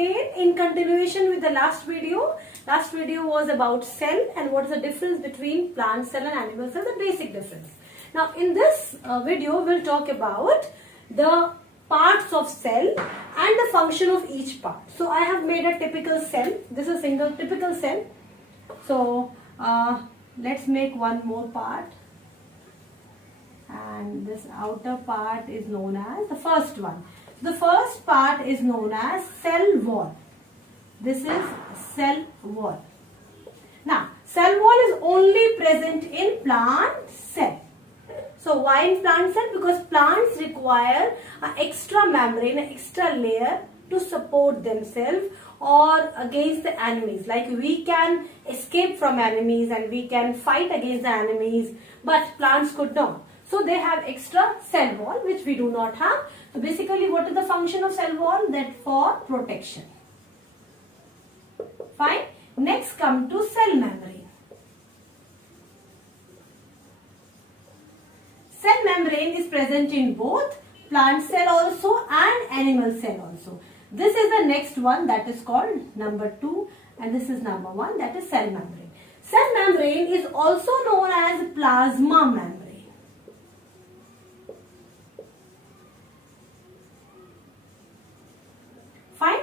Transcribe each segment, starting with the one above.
again in continuation with the last video. Last video was about cell and what is the difference between plant cell and animal cell, the basic difference. Now in this video we'll talk about the parts of cell and the function of each part. So I have made a typical cell. This is a single typical cell. So let's make one more part. And this outer part is known as the first one. The first part is known as cell wall. This is cell wall. Now, cell wall is only present in plant cell. So, why in plant cell? Because plants require an extra membrane, an extra layer to support themselves or against the enemies. Like we can escape from enemies and we can fight against the enemies, but plants could not. So they have extra cell wall which we do not have. So basically what is the function of cell wall? That for protection. Fine. Next come to cell membrane. Cell membrane is present in both plant cell also and animal cell also. This is the next one, that is called number 2, and this is number 1, that is cell membrane. Cell membrane is also known as plasma membrane. Fine.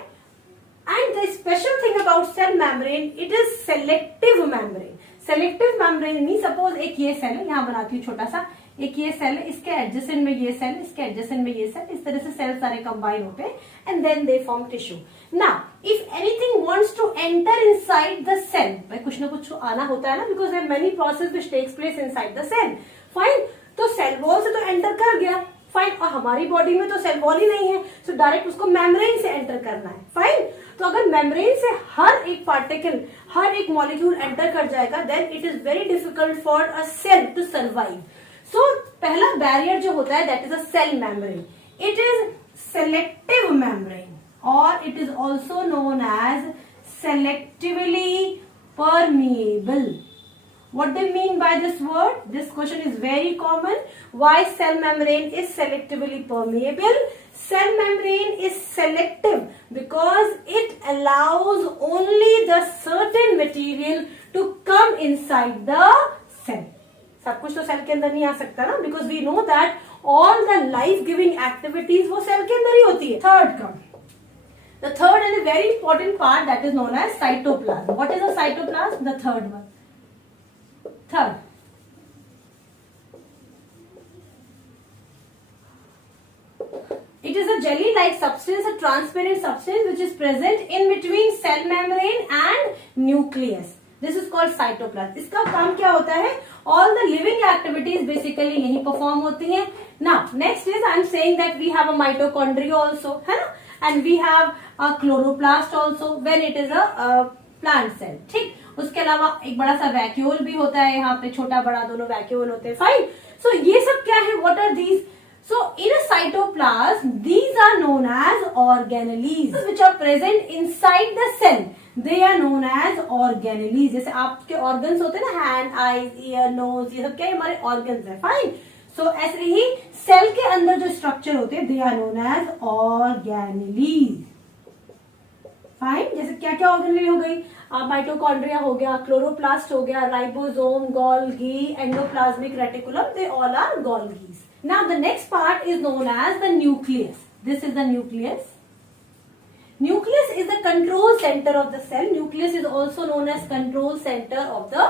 And the special thing about cell membrane, it is selective membrane. Selective membrane means suppose एक ये cell है, यहाँ बनाती हूँ छोटा सा, एक ये सेल है, इसके एडजेसेंट में ये सेल, इसके एडजेसेंट में ये सेल, इस तरह से सेल सारे कंबाइन होते हैं and then they form tissue. Now, if anything wants to enter inside the cell, भाई कुछ ना कुछ आना होता है ना, because there are many processes which takes place inside the cell. Fine. तो सेल वॉल से तो एंटर कर गया. फाइन. और हमारी बॉडी में तो सेल वॉल ही नहीं है, सो डायरेक्ट उसको मेम्ब्रेन से एंटर करना है. फाइन. तो अगर मेम्ब्रेन से हर एक पार्टिकल, हर एक मॉलिक्यूल एंटर कर जाएगा, then it is very difficult for a cell to survive. So पहला बैरियर जो होता है that is a cell membrane. It is selective membrane और it is also known as selectively permeable. What do you mean by this word? This question is very common. Why cell membrane is selectively permeable? Cell membrane is selective because it allows only the certain material to come inside the cell. सब कुछ तो cell के अंदर नहीं आ सकता ना, because we know that all the life giving activities वो cell के अंदर ही होती है. Third come. The third and a very important part that is known as cytoplasm. What is a cytoplasm? The third one. Third. It is a jelly-like substance, a transparent substance which is present in between cell membrane and nucleus. This is called cytoplasm. इसका काम क्या होता है? All the living activities basically यही perform होती हैं. Now, next is I am saying that we have a mitochondria also, है ना? And we have a chloroplast also when it is a plant cell. ठीक. उसके अलावा एक बड़ा सा वैक्यूल भी होता है, यहाँ पे छोटा बड़ा दोनों वैक्यूल होते हैं. फाइन. सो ये सब क्या है? What are these? So in a cytoplasm these are known as organelles which are present inside the cell. They are known as organelles. जैसे आपके ऑर्गन्स होते हैं ना, हैंड, आईज, ईयर, नोज, ये सब क्या है? हमारे ऑर्गन्स है. फाइन. सो ऐसे ही सेल के अंदर जो स्ट्रक्चर होते हैं they are known as organelles. Fine. जैसे क्या क्या ऑर्गेनेली हो गई? माइटोकॉन्ड्रिया हो गया, क्लोरोप्लास्ट हो गया, ribosome, Golgi, endoplasmic reticulum, they all are Golgis. Now the next part is known as the nucleus. This is the nucleus. Nucleus is the control center of the cell. Nucleus is also known as control center of the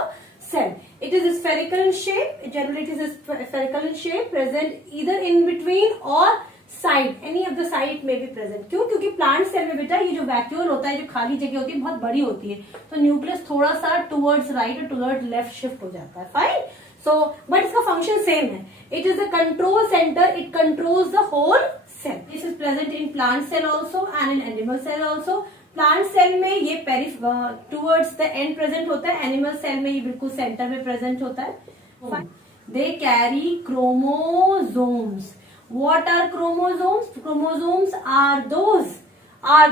cell. It is spherical in shape. Generally, it is spherical in shape, present either in between or side. Any of the side may be present. क्यों? क्योंकि plant cell में बेटा ये जो vacuole होता है, जो खाली जगह होती है, बहुत बड़ी होती है. तो न्यूक्लियस थोड़ा सा टुवर्ड्स राइट और टुवर्ड्स लेफ्ट शिफ्ट हो जाता है. फाइन. सो बट इसका फंक्शन सेम है. It is the control centre. It controls the whole cell. This is present in plant cell also and in animal cell also. Plant cell में ये towards the end present होता है. Animal cell में ये बिल्कुल center में present होता है. They carry chromosomes. What are chromosomes? Chromosomes are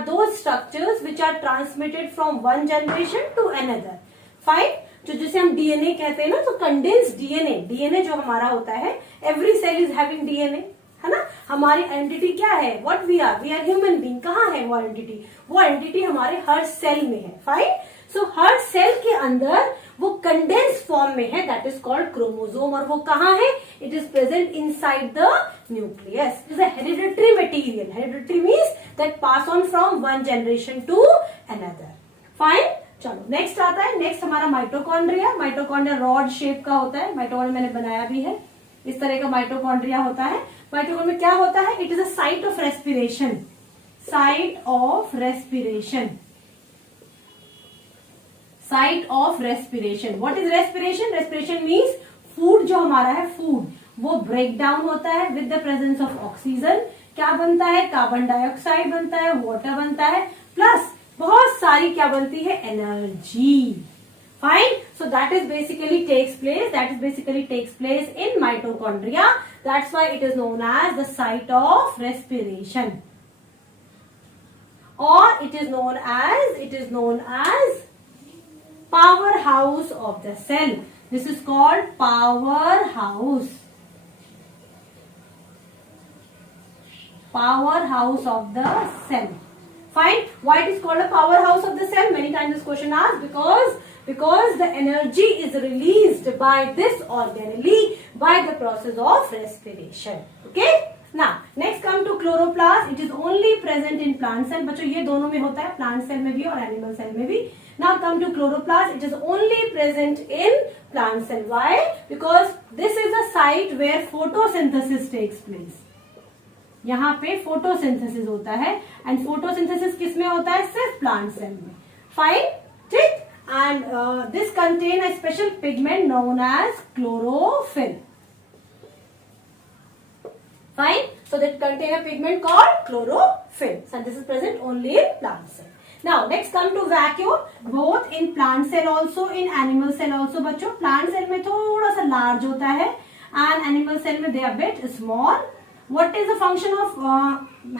those structures which are transmitted from one generation to another. Fine. तो जैसे हम डीएनए कहते हैं ना, तो कंडेंस डीएनए जो हमारा होता है, every cell is having DNA, है ना. हमारी आइडेंटिटी क्या है, what we are human being. कहाँ है वो आइडेंटिटी, वो आइडेंटिटी हमारे हर सेल में है। फाइन, सो हर सेल के अंदर वो कंडेंस फॉर्म में है, दैट इज कॉल्ड क्रोमोसोम। और वो कहाँ है, it is present inside the nucleus. Is a hereditary material. Hereditary means that pass on from one generation to another. Fine, चलो नेक्स्ट आता है। नेक्स्ट हमारा माइटोकॉन्ड्रिया। माइटोकॉन्ड्रिया रॉड शेप का होता है। माइटोकॉन्ड्रिया मैंने बनाया भी है, इस तरह का माइटोकॉन्ड्रिया होता है। माइटोकॉन्ड्रिया में क्या होता है, it is a site of respiration. Site of respiration, site of respiration. What is respiration, respiration means food जो हमारा है, फूड वो ब्रेक डाउन होता है with the presence of oxygen. क्या बनता है, कार्बन डाइऑक्साइड बनता है, वाटर बनता है, प्लस बहुत सारी क्या बनती है, energy. Fine, so that is basically takes place in mitochondria. That's why it is known as the site of respiration, और it is known as powerhouse of the cell. This is called powerhouse. Powerhouse of the cell. Fine. Why it is called a powerhouse of the cell? Many times this question asked, because the energy is released by this organelle by the process of respiration. Okay. Now next come to chloroplast. It is only present in plant cell. बच्चों ये दोनों में होता है, plant cell में भी और animal cell में भी. Now come to chloroplast. It is only present in plant cell. Why? Because this is a site where photosynthesis takes place. यहाँ पे photosynthesis होता है, and photosynthesis किस में होता है, सिर्फ plant cell में. Fine, ठीक? And this contain a special pigment known as chlorophyll. Fine, so that contain a pigment called chlorophyll. So this is present only in plant cell. Now next come to vacuole. Both in plant cell also, in animal cell also. बच्चों plant cell में थोड़ा सा large होता है, and animal cell में they are bit small. What is the function of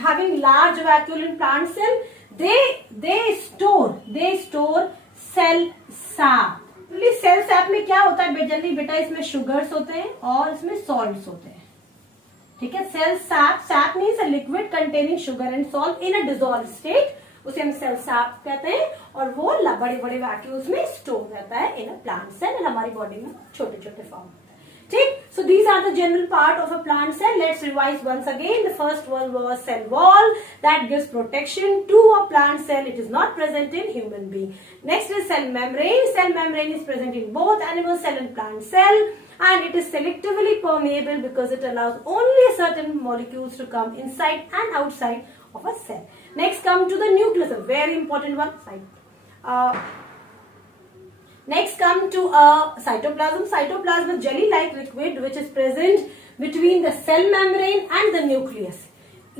having large vacuole in plant cell? They store cell sap. Cell sap में क्या होता है जनरली बेटा, इसमें शुगर्स होते हैं और इसमें सॉल्ट्स होते हैं। ठीक है, cell sap means a liquid containing sugar and salt in a dissolve state, उसे हम सेल सैप कहते हैं। और वो बड़े बड़े वैक्यूल्स में स्टोर रहता है इन अ प्लांट सेल, और हमारी बॉडी में छोटे छोटे फॉर्म होता है। ठीक, so these are the general part of a plant cell. Let's revise once again. The first one was cell wall that gives protection to a plant cell. It is not present in human being. Next is cell membrane. Cell membrane is present in both animal cell and plant cell, and it is selectively permeable because it allows only certain molecules to come inside and outside of a cell. Next come to the nucleus, a very important one. Next come to cytoplasm. Cytoplasm is jelly-like liquid which is present between the cell membrane and the nucleus.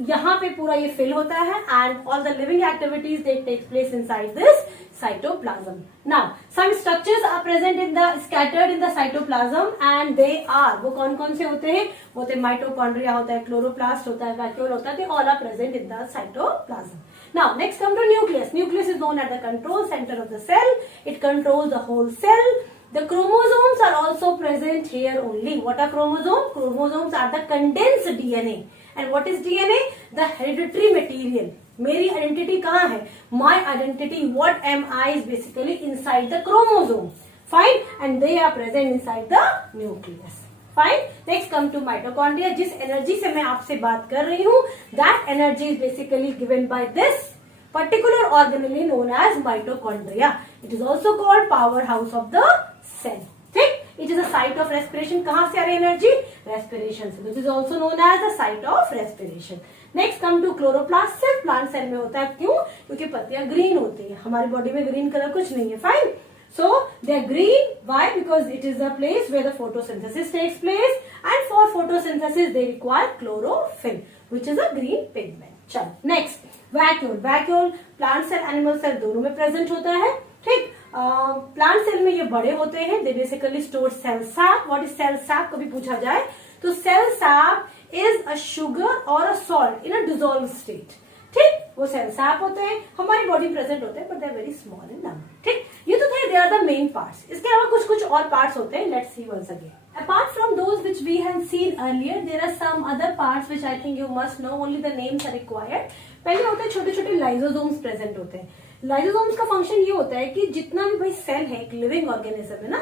यहाँ पे पूरा ये fill होता है, and all the living activities they take place inside this cytoplasm. Now some structures are present in the scattered in the cytoplasm, and they are, वो कौन कौन से होते हैं, वो होते माइटोकॉन्ड्रिया होता है, क्लोरोप्लास्ट होता है, वैक्यूल होता है, they all are present in the cytoplasm. Now next come to nucleus. Nucleus is known as the control center of the cell. It controls the whole cell. The chromosomes are also present here only. What are chromosomes? Chromosomes are the condensed DNA. And what is DNA? The hereditary material. मेरी identity कहाँ है? My identity, what am I, is basically inside the chromosome. Fine, and they are present inside the nucleus. Fine. Next come to mitochondria. जिस energy से मैं आपसे बात कर रही हूँ, that energy is basically given by this particular organelle known as mitochondria. It is also called powerhouse of the cell. ठीक? It is a site of respiration. कहाँ से आ रही एनर्जी? Respiration से. This is also known as the site of respiration. Next come to chloroplast. सिर्फ plant cell में होता है. क्यों? क्योंकि पत्तियां ग्रीन होती है. हमारी बॉडी में ग्रीन कलर कुछ नहीं है. Fine. So they are green. Why? Because it is the place where the photosynthesis takes place, and for photosynthesis they require chlorophyll, which is a green pigment. चलो next vacuole. Vacuole plant cell, animal cell दोनों में present होता है. ठीक. Plant cell में ये बड़े होते हैं. They basically store cell sap. What is cell sap कभी पूछा जाए तो cell sap is a sugar और a salt in a dissolve state. ठीक, वो सेल सैप होते हैं, हमारी बॉडी प्रेजेंट होते हैं, but they are very small in number. ठीक, ये तो थे, they are the main parts. इसके अलावा कुछ कुछ और पार्ट्स होते हैं. Let's see once again. Apart from those which we have seen earlier, there are some other parts which I think you must know. Only the names are required. पहले होते हैं छोटे छोटे लाइजोसोम्स प्रेजेंट होते हैं. Lysosomes का function ये होता है कि जितना भी भाई सेल है, एक लिविंग ऑर्गेनिज्म है ना,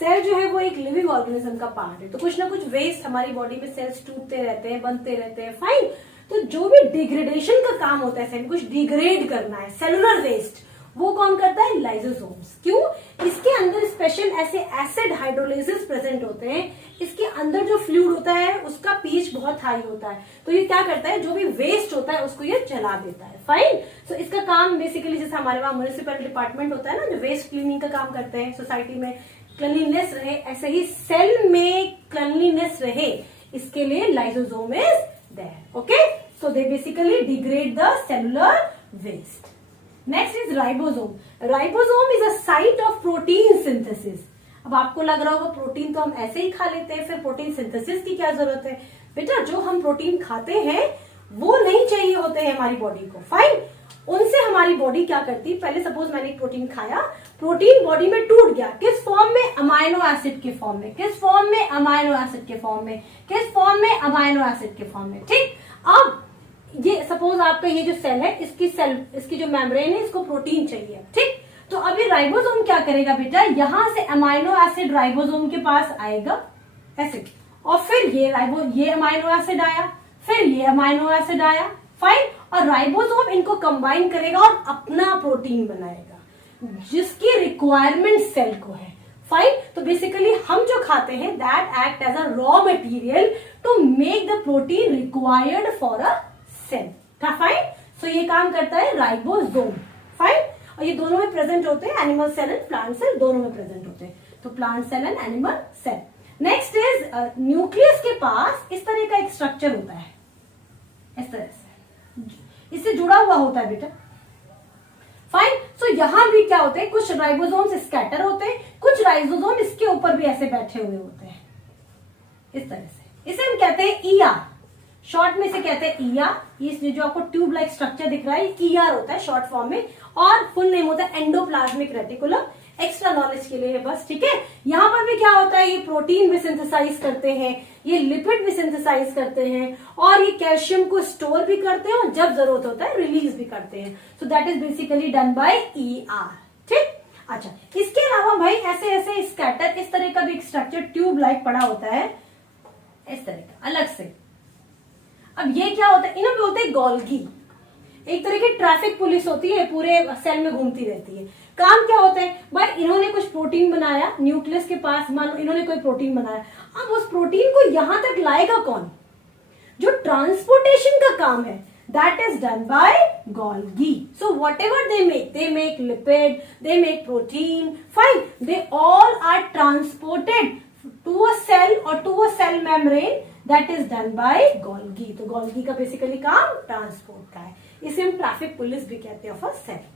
सेल जो है वो एक लिविंग ऑर्गेनिज्म का पार्ट है. तो कुछ ना कुछ वेस्ट हमारी बॉडी में सेल्स टूटते रहते हैं, बनते रहते हैं. फाइन. तो जो भी डिग्रेडेशन का काम होता है, सेल कुछ डिग्रेड करना है, सेलुलर वेस्ट, वो कौन करता है? लाइजोसोम्स. क्यों? इसके अंदर स्पेशल ऐसे एसिड हाइड्रोलाइसिस प्रेजेंट होते हैं. इसके अंदर जो फ्लूइड होता है उसका पीएच बहुत हाई होता है. तो ये क्या करता है? जो भी वेस्ट होता है उसको ये जला देता है. फाइन. सो इसका काम बेसिकली जैसे हमारे वहां म्युनिसिपल डिपार्टमेंट होता है ना, जो वेस्ट क्लीनिंग का काम करते हैं, सोसाइटी में क्लीनलीनेस रहे, ऐसे ही सेल में क्लीनलीनेस रहे, इसके लिए lysosome is there. Okay. So they basically degrade the cellular waste. Next is ribosome. Ribosome is a site of protein synthesis. अब आपको लग रहा होगा प्रोटीन तो हम ऐसे ही खा लेते हैं, फिर प्रोटीन सिंथेसिस की क्या जरूरत है? बेटा, जो हम प्रोटीन खाते हैं वो नहीं चाहिए होते हैं हमारी बॉडी को. फाइन. उनसे हमारी बॉडी क्या करती है? पहले सपोज मैंने एक प्रोटीन खाया, प्रोटीन बॉडी में टूट गया. किस फॉर्म में? अमाइनो एसिड के फॉर्म में. किस फॉर्म में? अमाइनो एसिड के फॉर्म में. किस फॉर्म में? अमाइनो एसिड के फॉर्म में. ठीक. अब ये सपोज आपका ये जो सेल है, इसकी जो मेम्ब्रेन है, इसको प्रोटीन चाहिए. ठीक. तो अभी राइबोसोम क्या करेगा बेटा? यहां से अमाइनो एसिड राइबोसोम के पास आएगा ऐसे, और फिर ये अमाइनो एसिड आया, फिर ये अमाइनो एसिड आया. फाइन. और राइबोसोम इनको कंबाइन करेगा और अपना प्रोटीन बनाएगा जिसकी रिक्वायरमेंट सेल को है. फाइन. तो बेसिकली हम जो खाते हैं that act as a raw material to make the protein required for a cell. Fine. So ये काम करता है राइबोसोम. फाइन. और ये दोनों में प्रेजेंट होते हैं, animal cell and plant cell दोनों में प्रेजेंट होते हैं. तो plant cell and animal cell. Next is nucleus के पास इस तरह का एक स्ट्रक्चर होता है, इस तरह से इससे जुड़ा हुआ होता है बेटा. फाइन. सो यहां भी क्या होते हैं? कुछ राइबोसोम्स स्कैटर होते हैं, कुछ राइबोसोम इसके ऊपर भी ऐसे बैठे हुए होते हैं इस तरह से. इसे हम कहते हैं ईआर. शॉर्ट में से कहते हैं ईआर. ये जो आपको ट्यूब लाइक स्ट्रक्चर दिख रहा है ईआर होता है शॉर्ट फॉर्म में, और फुल नेम होता है एंडोप्लाज्मिक रेटिकुलम. एक्स्ट्रा नॉलेज के लिए है बस. ठीक है. यहां पर भी क्या होता है? ये प्रोटीन भी सिंथेसाइज करते हैं, ये लिपिड भी सिंथेसाइज करते हैं, और ये कैल्शियम को स्टोर भी करते हैं, और जब जरूरत होता है रिलीज भी करते हैं. सो that is basically done by ER. ठीक. अच्छा. इसके अलावा भाई ऐसे ऐसे स्कैटर इस तरह का भी एक स्ट्रक्चर ट्यूब लाइक पड़ा होता है इस तरह का अलग से. अब ये क्या होता है? इन्हें बोलते हैं गोल्गी. एक तरह की ट्रैफिक पुलिस होती है, पूरे सेल में घूमती रहती है. काम क्या होता है? भाई इन्होंने कुछ प्रोटीन बनाया न्यूक्लियस के पास, मानो इन्होंने कोई प्रोटीन बनाया. अब उस प्रोटीन को यहां तक लाएगा कौन? जो ट्रांसपोर्टेशन का काम है that is done by Golgi. So whatever they make lipid, they make protein. Fine. They all are transported to a cell और to a cell membrane. That is done by Golgi. तो Golgi का basically काम transport का है. इसे हम traffic police भी कहते हैं of a cell.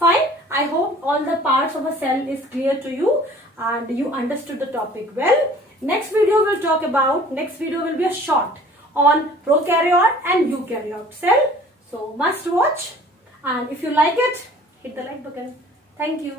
Fine. I hope all the parts of a cell is clear to you and you understood the topic well. Next video will be a short on prokaryote and eukaryote cell. So must watch, and if you like it, hit the like button. Thank you.